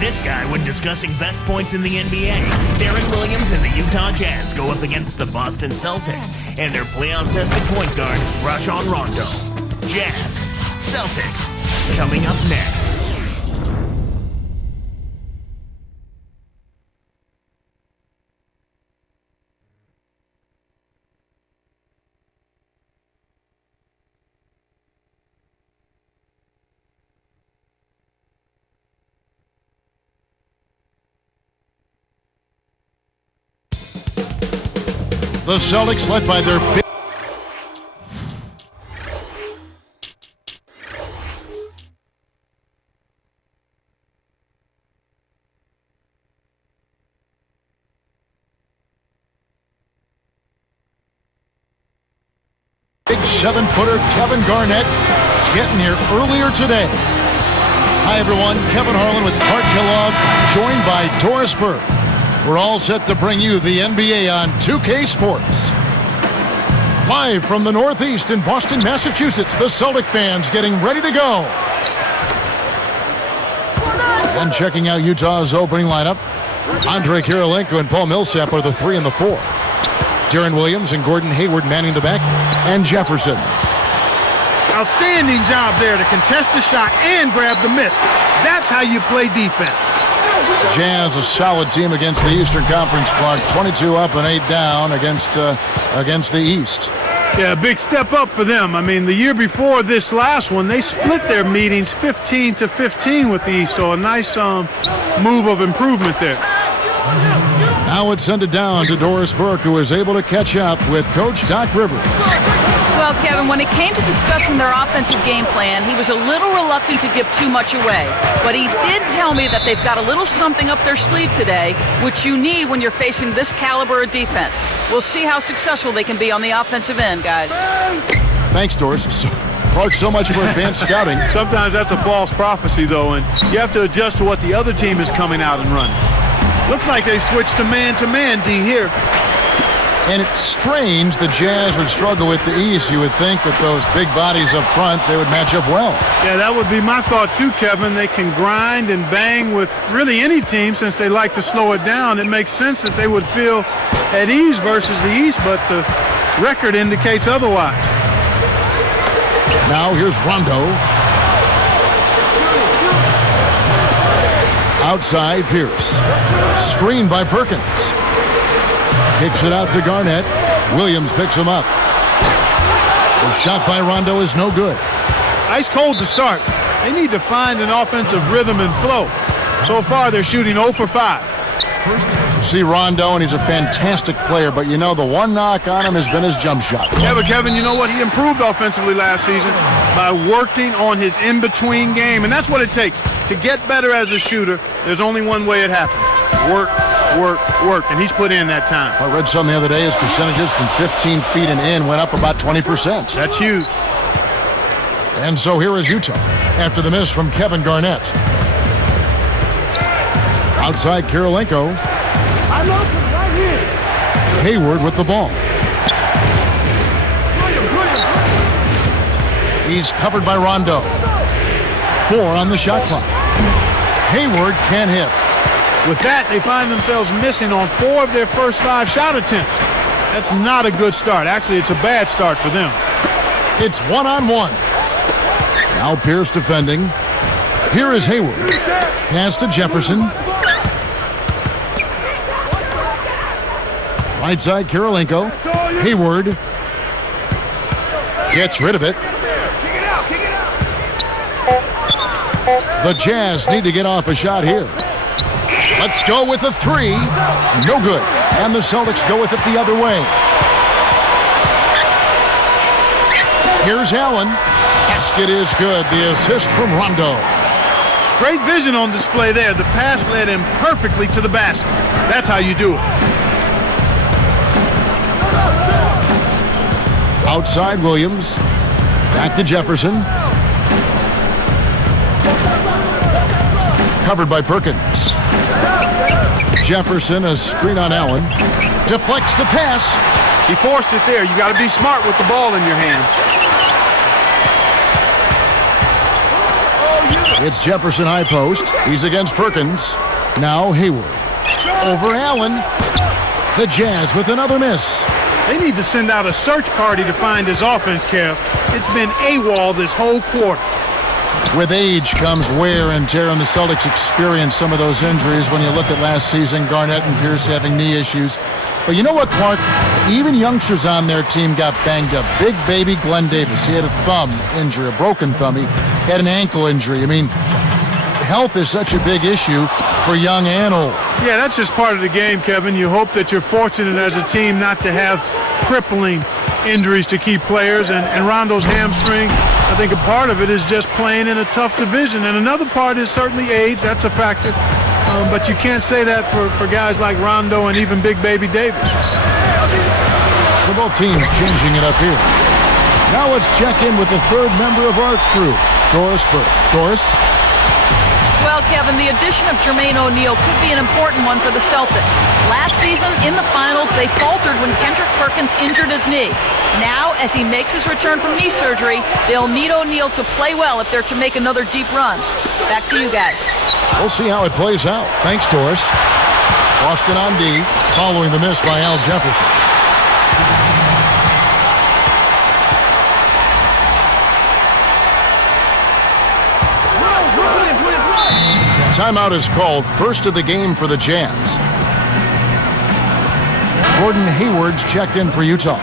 this guy when discussing best points in the NBA. Darren Williams and the Utah Jazz go up against the Boston Celtics and their playoff-tested point guard, Rajon Rondo. Jazz, Celtics, coming up next. The Celtics led by their big 7-footer Kevin Garnett getting here earlier today. Hi everyone, Kevin Harlan with Clark Kellogg, joined by Doris Burke. We're all set to bring you the NBA on 2K Sports. Live from the Northeast in Boston, Massachusetts, the Celtic fans getting ready to go. And checking out Utah's opening lineup, Andre Kirilenko and Paul Millsap are the 3 and the 4. Darren Williams and Gordon Heyward manning the back, and Jefferson. Outstanding job there to contest the shot and grab the miss. That's how you play defense. Jazz, a solid team against the Eastern Conference, Clark. 22 up and 8 down against the East. Yeah, big step up for them. I mean, the year before this last one, they split their meetings 15-15 with the East, so a nice move of improvement there. Now it's sent it down to Doris Burke, who is able to catch up with Coach Doc Rivers. Well, Kevin, when it came to discussing their offensive game plan, he was a little reluctant to give too much away. But he did tell me that they've got a little something up their sleeve today, which you need when you're facing this caliber of defense. We'll see how successful they can be on the offensive end, guys. Thanks, Doris. Clark, so much for advanced scouting. Sometimes that's a false prophecy, though, and you have to adjust to what the other team is coming out and running. Looks like they switched to man, D, here. And it's strange the Jazz would struggle with the East. You would think with those big bodies up front, they would match up well. Yeah, that would be my thought too, Kevin. They can grind and bang with really any team since they like to slow it down. It makes sense that they would feel at ease versus the East, but the record indicates otherwise. Now here's Rondo. Outside Pierce. Screened by Perkins. Kicks it out to Garnett. Williams picks him up. The shot by Rondo is no good. Ice cold to start. They need to find an offensive rhythm and flow. So far, they're shooting 0 for 5. You see Rondo, and he's a fantastic player, but you know the one knock on him has been his jump shot. Yeah, but Kevin, you know what? He improved offensively last season by working on his in-between game, and that's what it takes. To get better as a shooter, there's only one way it happens. Work, and he's put in that time. I read something the other day, his percentages from 15 feet and in went up about 20%. That's huge. And so here is Utah after the miss from Kevin Garnett. Outside Kirilenko. Heyward with the ball. He's covered by Rondo. 4 on the shot clock. Heyward can't hit. With that, they find themselves missing on 4 of their first 5 shot attempts. That's not a good start. Actually, it's a bad start for them. It's 1-on-1. Now Pierce defending. Here is Heyward. Pass to Jefferson. Right side, Kirilenko. Heyward gets rid of it. The Jazz need to get off a shot here. Let's go with a 3. No good. And the Celtics go with it the other way. Here's Allen. Basket is good. The assist from Rondo. Great vision on display there. The pass led him perfectly to the basket. That's how you do it. Outside Williams. Back to Jefferson. Covered by Perkins. Jefferson, a screen on Allen. Deflects the pass. He forced it there. You got to be smart with the ball in your hand. It's Jefferson high post. He's against Perkins. Now Heyward. Over Allen. The Jazz with another miss. They need to send out a search party to find his offense, Kev. It's been AWOL this whole quarter. With age comes wear and tear, and the Celtics experienced some of those injuries when you look at last season, Garnett and Pierce having knee issues. But you know what, Clark? Even youngsters on their team got banged up. Big baby Glenn Davis, he had a thumb injury, a broken thumb. He had an ankle injury. I mean, health is such a big issue for young and old. Yeah, that's just part of the game, Kevin. You hope that you're fortunate as a team not to have crippling injuries to key players. And Rondo's hamstring, I think a part of it is just playing in a tough division. And another part is certainly age. That's a factor. But you can't say that for guys like Rondo and even Big Baby Davis. So both teams changing it up here. Now let's check in with the third member of our crew, Doris Burke. Doris? Well, Kevin, the addition of Jermaine O'Neal could be an important one for the Celtics. Last season, in the finals, they faltered when Kendrick Perkins injured his knee. Now, as he makes his return from knee surgery, they'll need O'Neal to play well if they're to make another deep run. Back to you guys. We'll see how it plays out. Thanks, Doris. Boston on D, following the miss by Al Jefferson. Timeout is called, first of the game for the Jazz. Gordon Hayward's checked in for Utah.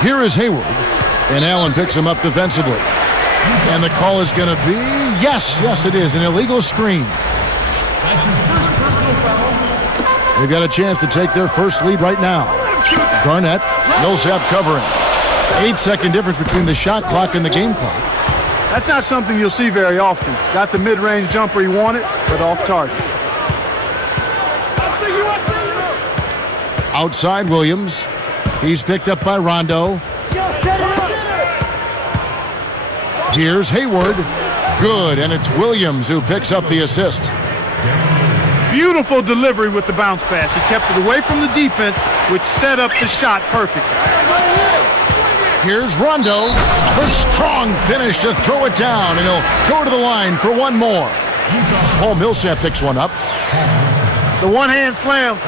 Here is Heyward, and Allen picks him up defensively. And the call is going to be, yes it is, an illegal screen. They've got a chance to take their first lead right now. Garnett, Millsap covering. 8-second difference between the shot clock and the game clock. That's not something you'll see very often. Got the mid-range jumper he wanted, but off target. Outside Williams. He's picked up by Rondo. Here's Heyward. Good, and it's Williams who picks up the assist. Beautiful delivery with the bounce pass. He kept it away from the defense, which set up the shot perfectly. Here's Rondo. The strong finish to throw it down, and he'll go to the line for one more. Paul Millsap picks one up. The one-hand slam,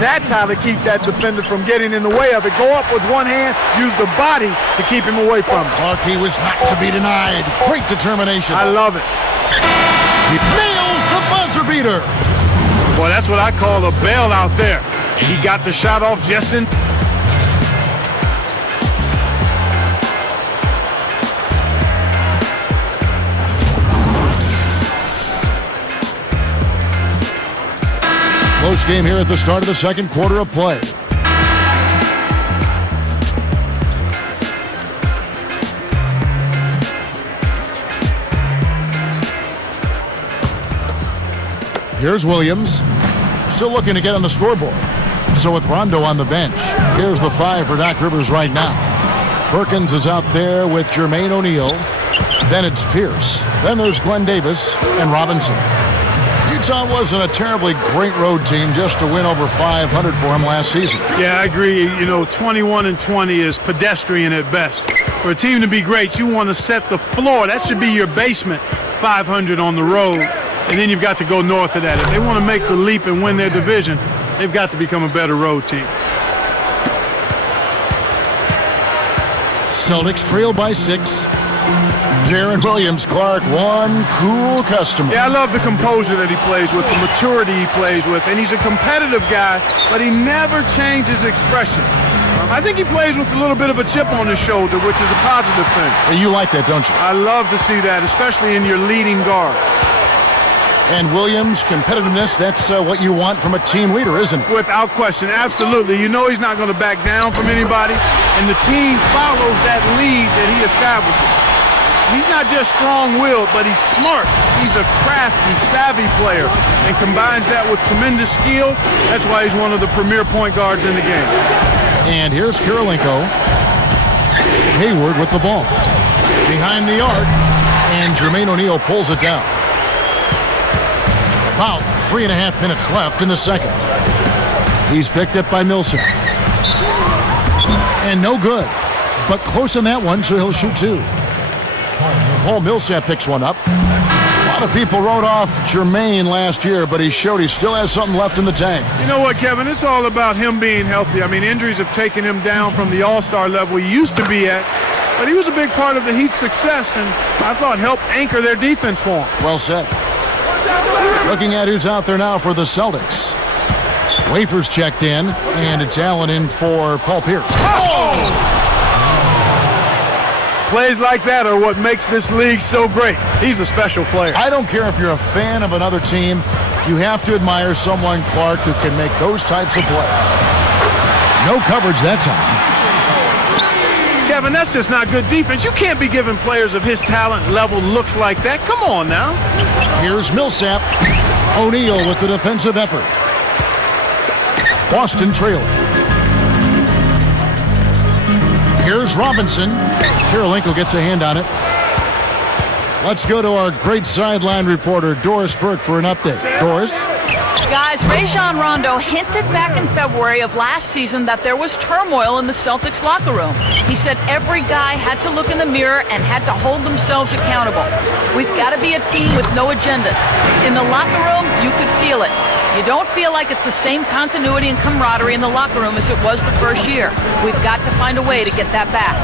that's how to keep that defender from getting in the way of it. Go up with one hand, use the body to keep him away from it. Clark, he was not to be denied. Great determination. I love it. He nails the buzzer beater. Boy, that's what I call a bailout there. He got the shot off just in. Close game here at the start of the second quarter of play. Here's Williams, still looking to get on the scoreboard. So with Rondo on the bench, here's the 5 for Doc Rivers right now. Perkins is out there with Jermaine O'Neal. Then it's Pierce. Then there's Glenn Davis and Robinson. Utah wasn't a terribly great road team just to win over 500 for him last season. Yeah, I agree. You know, 21-20 is pedestrian at best. For a team to be great, you want to set the floor. That should be your basement, 500 on the road. And then you've got to go north of that. If they want to make the leap and win their division, they've got to become a better road team. Celtics trail by 6. Darren Williams, Clark, one cool customer. Yeah, I love the composure that he plays with, the maturity he plays with, and he's a competitive guy, but he never changes expression. I think he plays with a little bit of a chip on his shoulder, which is a positive thing. You like that, don't you? I love to see that, especially in your leading guard. And Williams' competitiveness, that's what you want from a team leader, isn't it? Without question, absolutely. You know he's not going to back down from anybody, and the team follows that lead that he establishes. He's not just strong-willed, but he's smart. He's a crafty, savvy player and combines that with tremendous skill. That's why he's one of the premier point guards in the game. And here's Kirilenko. Heyward with the ball. Behind the arc, and Jermaine O'Neal pulls it down. About 3.5 minutes left in the second. He's picked up by Millsap. And no good. But close on that one, so he'll shoot 2. Paul Millsap picks one up. A lot of people wrote off Jermaine last year, but he showed he still has something left in the tank. You know what, Kevin? It's all about him being healthy. I mean, injuries have taken him down from the all-star level he used to be at, but he was a big part of the Heat's success, and I thought helped anchor their defense for him. Well said. Looking at who's out there now for the Celtics. Wafers checked in, and it's Allen in for Paul Pierce. Oh! Plays like that are what makes this league so great. He's a special player. I don't care if you're a fan of another team, you have to admire someone, Clark, who can make those types of plays. No coverage that time. Kevin, that's just not good defense. You can't be giving players of his talent level looks like that. Come on now. Here's Millsap. O'Neal with the defensive effort. Boston trailing. Here's Robinson. Kirilenko gets a hand on it. Let's go to our great sideline reporter, Doris Burke, for an update. Doris? Guys, Rajon Rondo hinted back in February of last season that there was turmoil in the Celtics locker room. He said every guy had to look in the mirror and had to hold themselves accountable. We've got to be a team with no agendas. In the locker room, you could feel it. You don't feel like it's the same continuity and camaraderie in the locker room as it was the first year. We've got to find a way to get that back.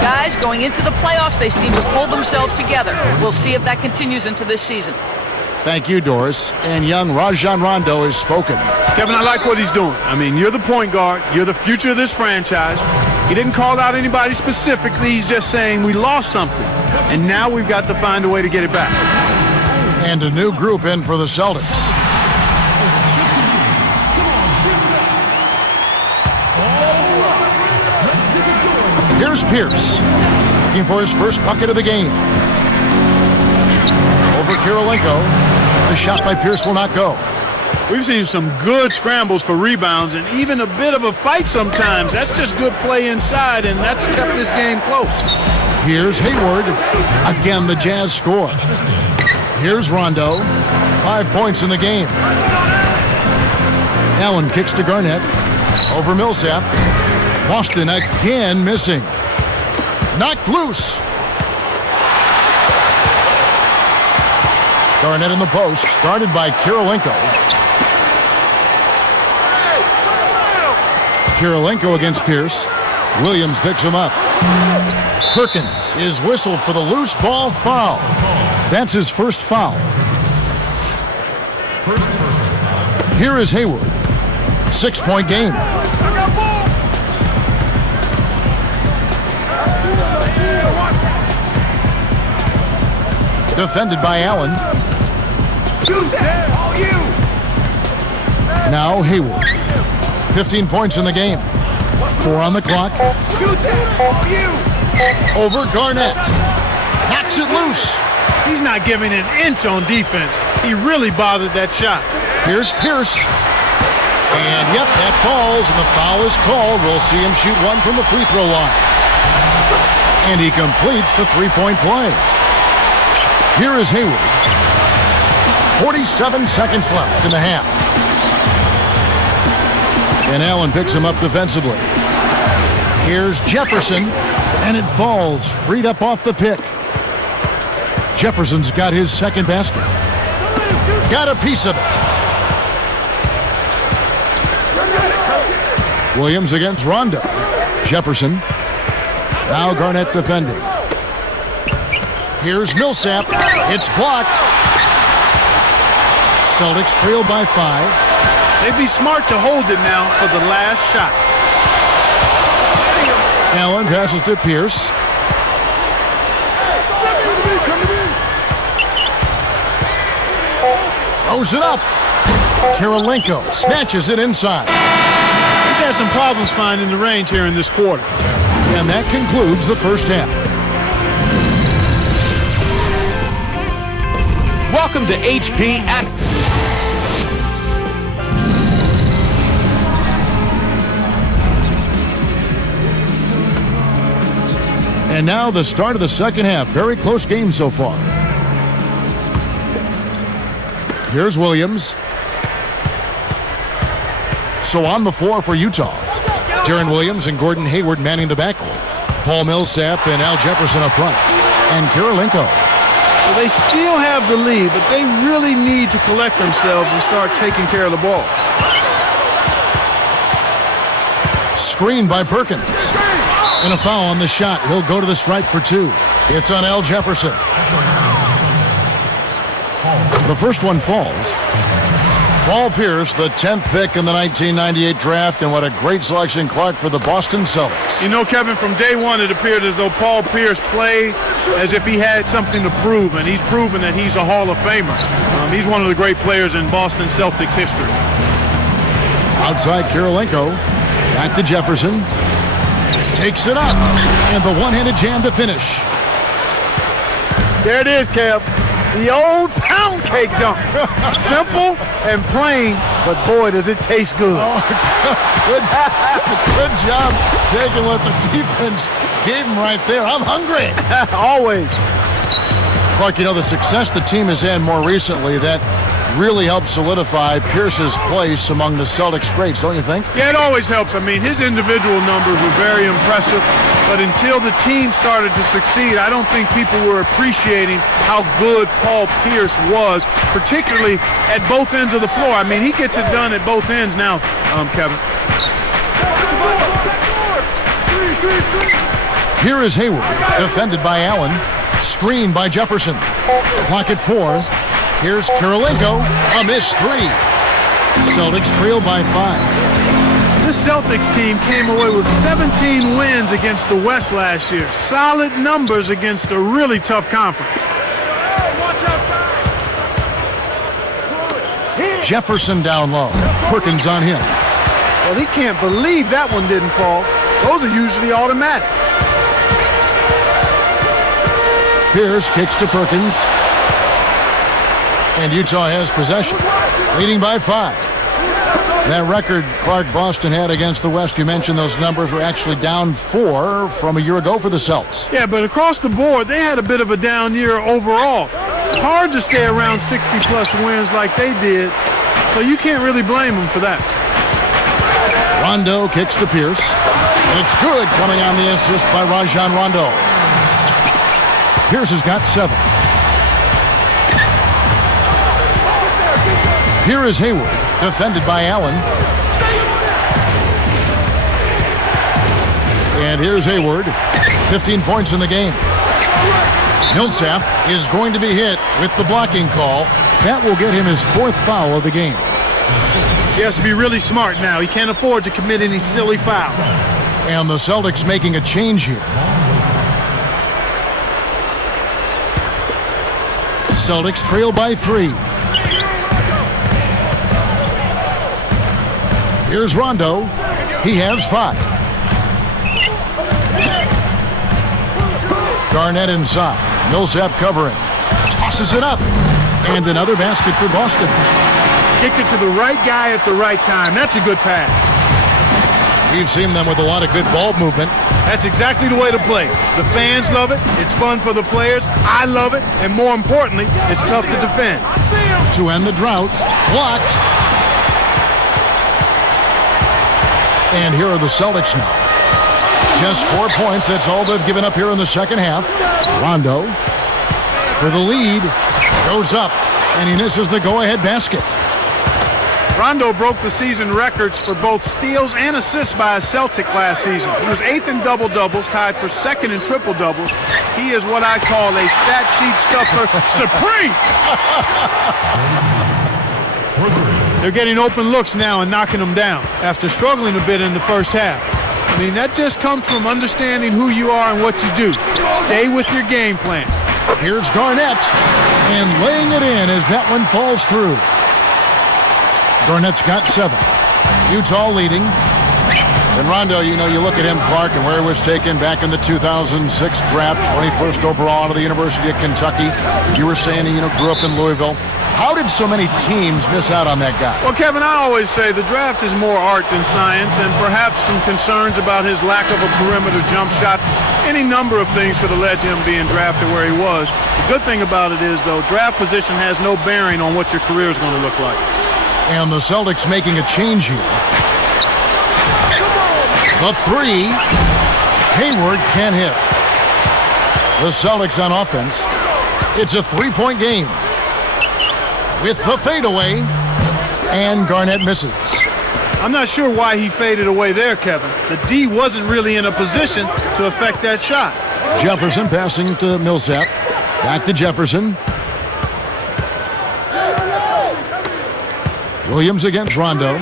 Guys, going into the playoffs, they seem to pull themselves together. We'll see if that continues into this season. Thank you, Doris. And young Rajon Rondo has spoken. Kevin, I like what he's doing. I mean, you're the point guard. You're the future of this franchise. He didn't call out anybody specifically. He's just saying we lost something. And now we've got to find a way to get it back. And a new group in for the Celtics. Here's Pierce, looking for his first bucket of the game. Over Kirilenko. The shot by Pierce will not go. We've seen some good scrambles for rebounds and even a bit of a fight sometimes. That's just good play inside, and that's kept this game close. Here's Heyward. Again, the Jazz score. Here's Rondo. 5 points in the game. Allen kicks to Garnett. Over Millsap. Boston again missing. Knocked loose. Garnett in the post, guarded by Kirilenko. Kirilenko against Pierce. Williams picks him up. Perkins is whistled for the loose ball foul. That's his first foul. Here is Heyward. 6-point game. Defended by Allen. Now Heyward. 15 points in the game. 4 on the clock. Over Garnett. Knocks it loose. He's not giving an inch on defense. He really bothered that shot. Here's Pierce. And yep, that falls, and the foul is called. We'll see him shoot one from the free throw line. And he completes the 3-point play. Here is Heyward. 47 seconds left in the half. And Allen picks him up defensively. Here's Jefferson, and it falls, freed up off the pick. Jefferson's got his second basket. Got a piece of it. Williams against Rondo. Jefferson. Now Garnett defending. Here's Millsap. It's blocked. Celtics trail by 5. They'd be smart to hold it now for the last shot. Allen passes to Pierce. Throws it up. Kirilenko snatches it inside. He's had some problems finding the range here in this quarter. And that concludes the first half. Welcome to HP at... And now the start of the second half. Very close game so far. Here's Williams. So on the floor for Utah. Darren Williams and Gordon Heyward manning the backcourt. Paul Millsap and Al Jefferson up front. And Kirilenko. Well, they still have the lead, but they really need to collect themselves and start taking care of the ball. Screen by Perkins. And a foul on the shot. He'll go to the stripe for 2. It's on Al Jefferson. The first one falls. Paul Pierce, the 10th pick in the 1998 draft, and what a great selection, Clark, for the Boston Celtics. You know, Kevin, from day one it appeared as though Paul Pierce played as if he had something to prove, and he's proven that he's a Hall of Famer. He's one of the great players in Boston Celtics history. Outside Kirilenko, back to Jefferson. Takes it up, and the one-handed jam to finish. There it is, Kev. The old pound cake dunk. Simple and plain, but boy, does it taste good. Oh, good job taking what the defense gave him right there. I'm hungry. Always. Clark, you know, the success the team has had more recently, that really helped solidify Pierce's place among the Celtics greats, don't you think? Yeah, it always helps. I mean, his individual numbers were very impressive, but until the team started to succeed, I don't think people were appreciating how good Paul Pierce was, particularly at both ends of the floor. I mean, he gets it done at both ends now, Kevin. Here is Heyward, defended by Allen, screened by Jefferson. Clock at 4. Here's Kirilenko, a missed 3. Celtics trail by 5. This Celtics team came away with 17 wins against the West last year. Solid numbers against a really tough conference. Jefferson down low. Perkins on him. Well, he can't believe that one didn't fall. Those are usually automatic. Pierce kicks to Perkins. And Utah has possession, leading by 5. That record Clark Boston had against the West, you mentioned those numbers were actually down 4 from a year ago for the Celts. Yeah, but across the board, they had a bit of a down year overall. It's hard to stay around 60-plus wins like they did, so you can't really blame them for that. Rondo kicks to Pierce. It's good, coming on the assist by Rajon Rondo. Pierce has got 7. Here is Heyward, defended by Allen. And here's Heyward, 15 points in the game. Millsap is going to be hit with the blocking call. That will get him his 4th foul of the game. He has to be really smart now. He can't afford to commit any silly fouls. And the Celtics making a change here. Celtics trail by 3. Here's Rondo. He has 5. Garnett inside. Millsap covering. Tosses it up. And another basket for Boston. Kick it to the right guy at the right time. That's a good pass. We've seen them with a lot of good ball movement. That's exactly the way to play. The fans love it. It's fun for the players. I love it. And more importantly, it's tough to defend. To end the drought. Blocked. And here are the Celtics now. Just 4 points. That's all they've given up here in the second half. Rondo for the lead. Goes up. And he misses the go-ahead basket. Rondo broke the season records for both steals and assists by a Celtic last season. He was 8th in double-doubles, tied for 2nd in triple-doubles. He is what I call a stat sheet stuffer supreme. They're getting open looks now and knocking them down after struggling a bit in the first half. I mean, that just comes from understanding who you are and what you do. Stay with your game plan. Here's Garnett, and laying it in as that one falls through. Garnett's got 7. Utah leading. And Rondo, you know, you look at him, Clark, and where he was taken back in the 2006 draft, 21st overall out of the University of Kentucky. You were saying he, grew up in Louisville. How did so many teams miss out on that guy? Well, Kevin, I always say the draft is more art than science, and perhaps some concerns about his lack of a perimeter jump shot. Any number of things could have led to him being drafted where he was. The good thing about it is, though, draft position has no bearing on what your career is going to look like. And the Celtics making a change here. The three. Heyward can't hit. The Celtics on offense. It's a three-point game. With the fadeaway. And Garnett misses. I'm not sure why he faded away there, Kevin. The D wasn't really in a position to affect that shot. Jefferson passing to Millsap. Back to Jefferson. Williams against Rondo.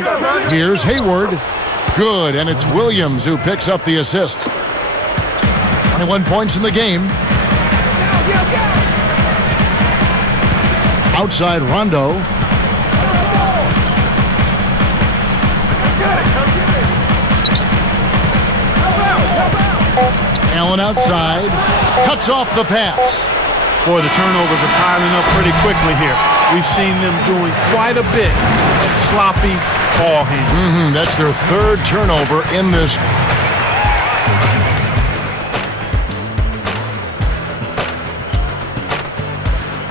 Here's Heyward. Good, and it's Williams who picks up the assist. 21 points in the game. Outside Rondo. Allen outside. Cuts off the pass. Boy, the turnovers are piling up pretty quickly here. We've seen them doing quite a bit of sloppy ball handling. That's their third turnover in this.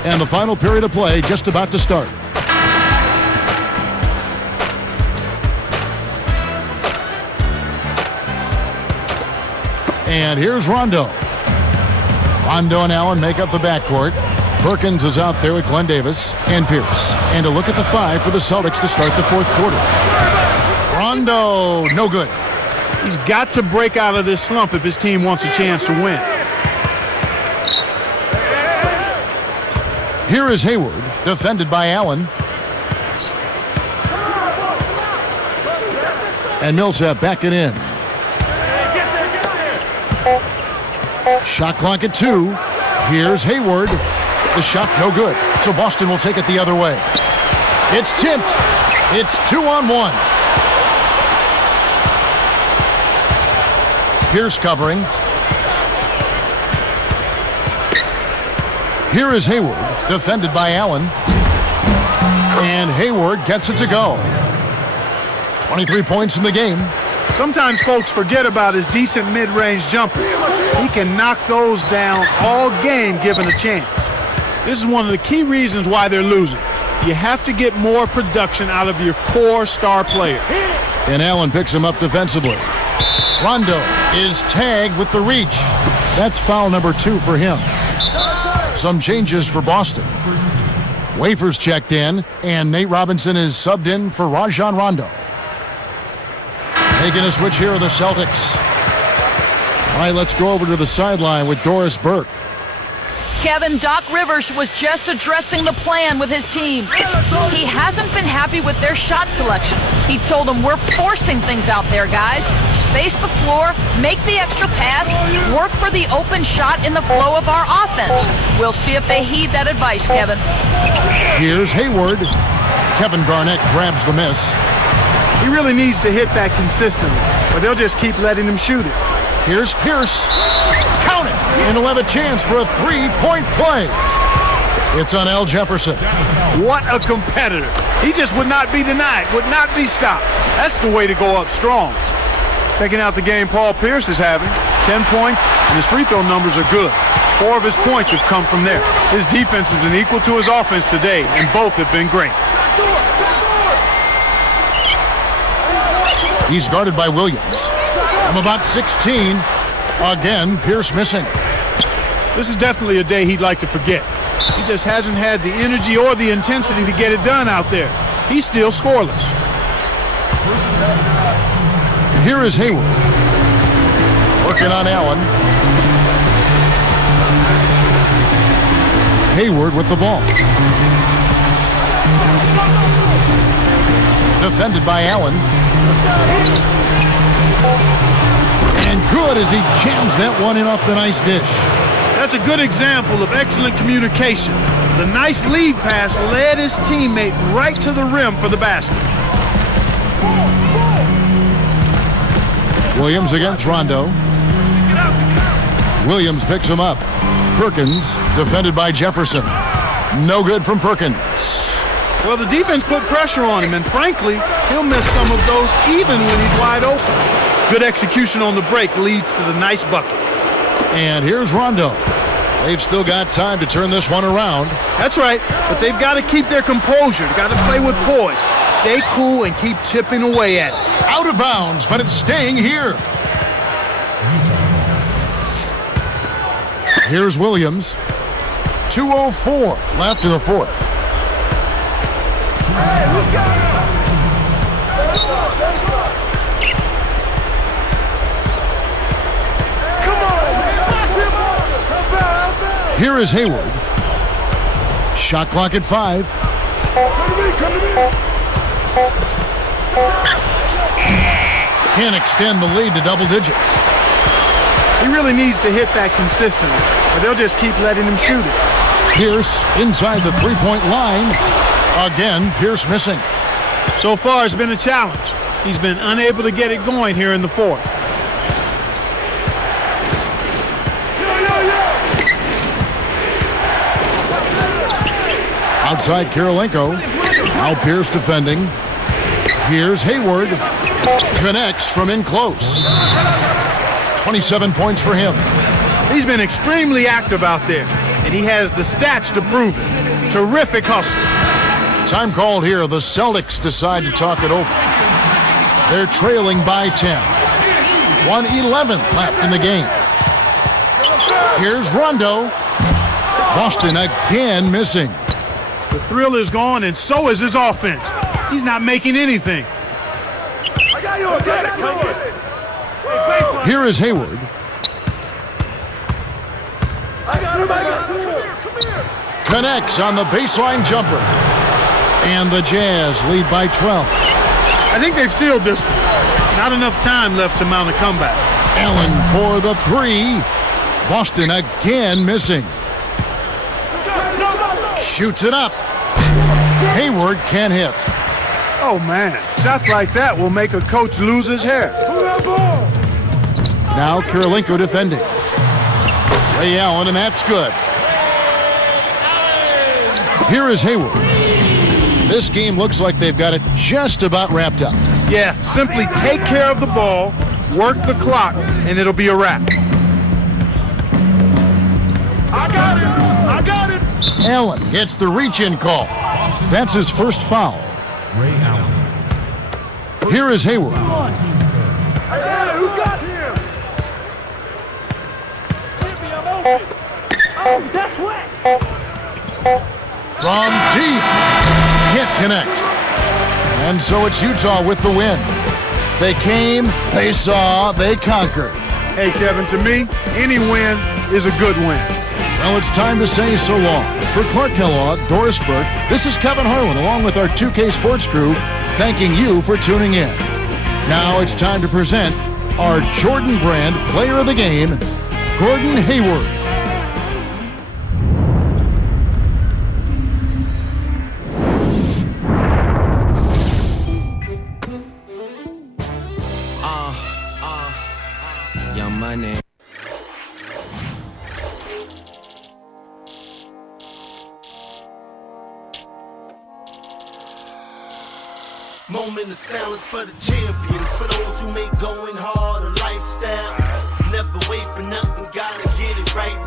And the final period of play just about to start. And here's Rondo. Rondo and Allen make up the backcourt. Perkins is out there with Glenn Davis and Pierce. And a look at the five for the Celtics to start the fourth quarter. Rondo, no good. He's got to break out of this slump if his team wants a chance to win. Here is Heyward, defended by Allen. And Millsap backing in. Shot clock at 2. Here's Heyward. The shot no good. So Boston will take it the other way. It's tipped. It's 2-on-1. Pierce covering. Here is Heyward, defended by Allen. And Heyward gets it to go. 23 points in the game. Sometimes folks forget about his decent mid-range jumper. He can knock those down all game given a chance. This is one of the key reasons why they're losing. You have to get more production out of your core star player. And Allen picks him up defensively. Rondo is tagged with the reach. That's foul number 2 for him. Some changes for Boston. Wafers checked in, and Nate Robinson is subbed in for Rajon Rondo. Making a switch here are the Celtics. All right, let's go over to the sideline with Doris Burke. Kevin, Doc Rivers was just addressing the plan with his team. He hasn't been happy with their shot selection. He told them, we're forcing things out there, guys. Space the floor, make the extra pass, work for the open shot in the flow of our offense. We'll see if they heed that advice, Kevin. Here's Heyward. Kevin Garnett grabs the miss. He really needs to hit that consistently, or they'll just keep letting him shoot it. Here's Pierce. Count it! And he'll have a chance for a three-point play. It's on Al Jefferson. What a competitor. He just would not be denied, would not be stopped. That's the way to go up strong. Taking out the game Paul Pierce is having. 10 points, and his free throw numbers are good. 4 of his points have come from there. His defense has been equal to his offense today, and both have been great. He's guarded by Williams. From about 16, again, Pierce missing. This is definitely a day he'd like to forget. He just hasn't had the energy or the intensity to get it done out there. He's still scoreless. Here is Heyward. Working on Allen. Heyward with the ball. Defended by Allen. And good as he jams that one in off the nice dish. That's a good example of excellent communication. The nice lead pass led his teammate right to the rim for the basket. Williams against Rondo. Williams picks him up. Perkins defended by Jefferson. No good from Perkins. Well, the defense put pressure on him, and frankly, he'll miss some of those even when he's wide open. Good execution on the break leads to the nice bucket. And here's Rondo. They've still got time to turn this one around. That's right, but they've got to keep their composure. They've got to play with poise. Stay cool and keep chipping away at it. Out of bounds, but it's staying here. Here's Williams. 2:04 left in the fourth. Here is Heyward. Shot clock at 5. Can't extend the lead to double digits. He really needs to hit that consistently, but they'll just keep letting him shoot it. Pierce inside the three-point line. Again, Pierce missing. So far, it's been a challenge. He's been unable to get it going here in the fourth. Outside Kirilenko. Now Pierce defending. Here's Heyward. Connects from in close. 27 points for him. He's been extremely active out there, and he has the stats to prove it. Terrific hustle. Time called here. The Celtics decide to talk it over. They're trailing by 10. 1:11 left in the game. Here's Rondo. Boston again missing. The thrill is gone, and so is his offense. He's not making anything. Here is Heyward. Connects on the baseline jumper. And the Jazz lead by 12. I think they've sealed this one. Not enough time left to mount a comeback. Allen for the 3. Boston again missing. Shoots it up. Heyward can't hit. Oh, man. Shots like that will make a coach lose his hair. Now Kirilenko defending. Ray Allen, and that's good. Here is Heyward. This game looks like they've got it just about wrapped up. Yeah, simply take care of the ball, work the clock, and it'll be a wrap. I got it. Allen gets the reach-in call. That's his first foul. Ray Allen. Here is Heyward. Hey, who got him? Hit me, I'm open. Oh, that's wet. From deep. Can't connect. And so it's Utah with the win. They came, they saw, they conquered. Hey, Kevin, to me, any win is a good win. Well, it's time to say so long. For Clark Kellogg, Doris Burke, this is Kevin Harlan along with our 2K Sports crew, thanking you for tuning in. Now it's time to present our Jordan Brand Player of the Game, Gordon Heyward. Young Money. Moment of silence for the champions, for those who make going hard a lifestyle. Never wait for nothing, gotta get it right